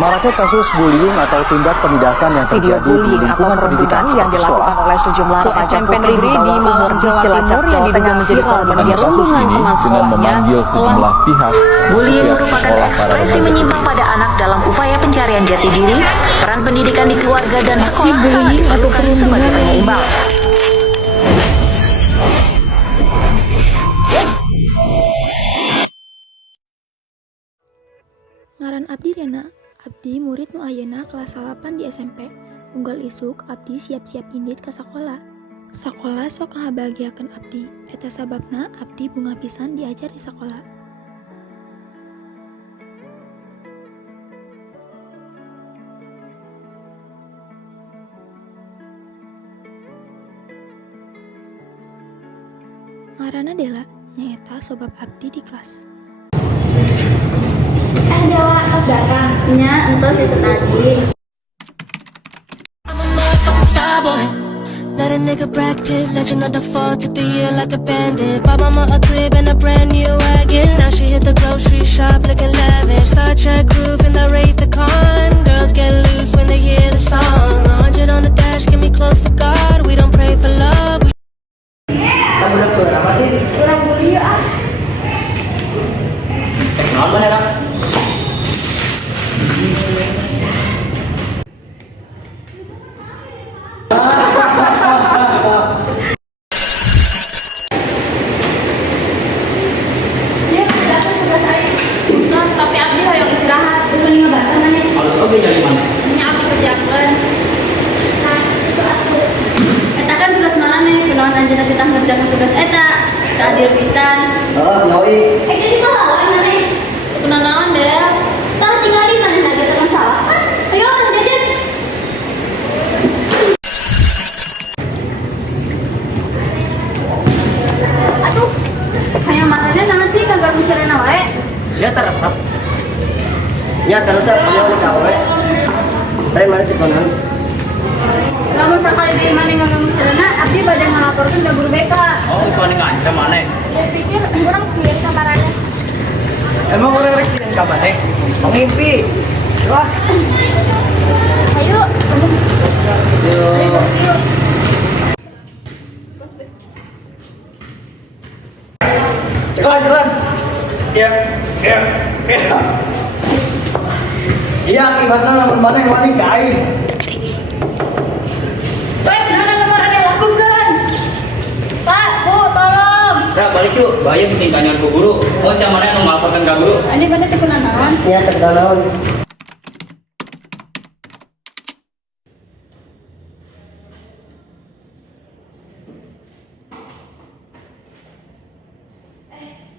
Maraknya kasus bullying atau tindak penindasan yang terjadi di lingkungan pendidikan yang dilakukan oleh sejumlah remaja SMP putri negeri di Malang, Jawa Timur yang diduga menjadi korban kasus ini dengan memanggil sejumlah pihak. Bullying merupakan ekspresi menyimpang pada anak dalam upaya pencarian jati diri, peran pendidikan di keluarga dan sekolah sangat diperlukan sebagai penyeimbang. Ngaran Abdi Rena, Abdi murid nu ayeuna kelas 8 di SMP. Unggal isuk Abdi siap-siap indit ka sakola. Sakola sok ngabahagiakeun Abdi, eta sababna Abdi bunga pisan diajar di sakola. Ngaranna Dela, nyaeta sobab Abdi di kelas. Jawa pas datang nya entos itu tadi. Let a nigga Brad Pitt, legend of the fall, took the year like a bandit. Bought mama a crib and a brand new wagon. Now she hit the grocery shop looking lavish. Star Trek groove in the Wraith the Con. Girls get loose when they hear the song. 100 on the dash, get me close to God. We don't pray for love. Kamu udah turun apa sih? Kurang bully yuk ah. Kenal mana dong? Tapi Abdi hoyong istirahat, terus mending ngebantu nanya. Kalau sobi dari mana? Nya Abdi kerjakeun. Nah, itu aku. Eta kan tugas marane, kunaon anjeunna kita ngerjakeun tugas eta. Teu adil pisan. Noi. Jadi malah mana? Kunaon deh. Tah tinggalin mana lagi ada masalah kan? Ayo jajan. Aduh. Kayak marane naon sih kagak misalna wae. Sia teresap. Ya teresap punya orang gawe. Tapi mana cikonan? Lamun sakali di mana ngomong misalna, Abdi bade ngalaporkeun ka guru BK. Oh, geus wani ngancam maneh. Saya pikir orang sieun kamarannya. Emang orang rek sieun ka maneh? Mengimpi. Wah. Ayo. Yuk. Cekelan. Ya. Iya, akibatnya lamun maneh wani kain. Baik, nah laporan yang lakukan. Pak, Bu, tolong. Ya, balik yuk. Bahaya bisa tanya ke guru. Oh, siapa mana yang melaporkan ke guru? Ini pada tekunan naon? Iya, tekunan naon.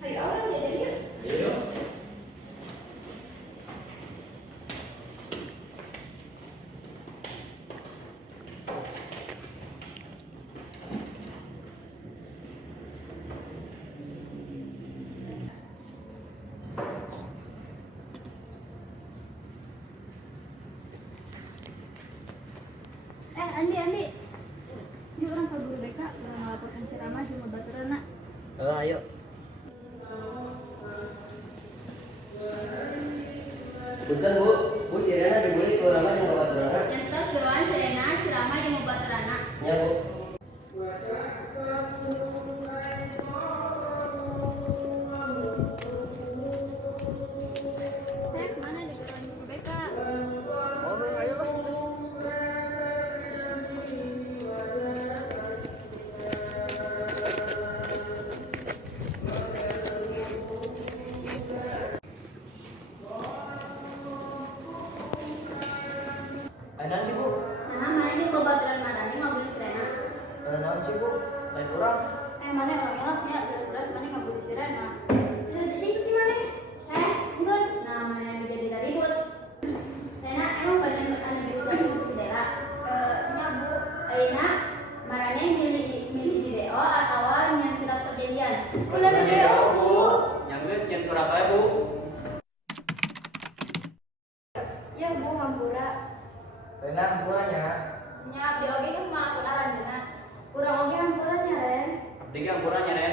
Ayo orang jajan yuk. Ayo. Andi. Ini orang ke guru BK, orang melaporkan si Rama cuma baterana. Ayo. Punten Bu si Rena dibeli ke orang yang bawa terana. Nyentos geruan si Rena, si Rama jeung mau baterana. Ya Bu. Mana di geruan guru BK? Oh, ayo lah. Ada sih Bu. Nah, mana ini bawa bateran marane ngobrol si Rena. Ada sih Bu. Lain orang. Mana orang elaknya jelas-jelas mana ngobrol si Rena. Jelas jadi sih mana? Geus. Nah, mana yang jadi ribut? Rena emang pada anu ribut lagi si Dela. Nya Bu. Ayeuna marane milih di DO atau nyen surat perjanjian? Ulah di DO, Bu. Yang geus yang surat aja Bu. Ya Bu, hampura. Rena hampurannya. Nya abdi oge geus malakeun aranjeunna. Urang oge hampuranya, Ren. Abdi ge hampurannya Ren.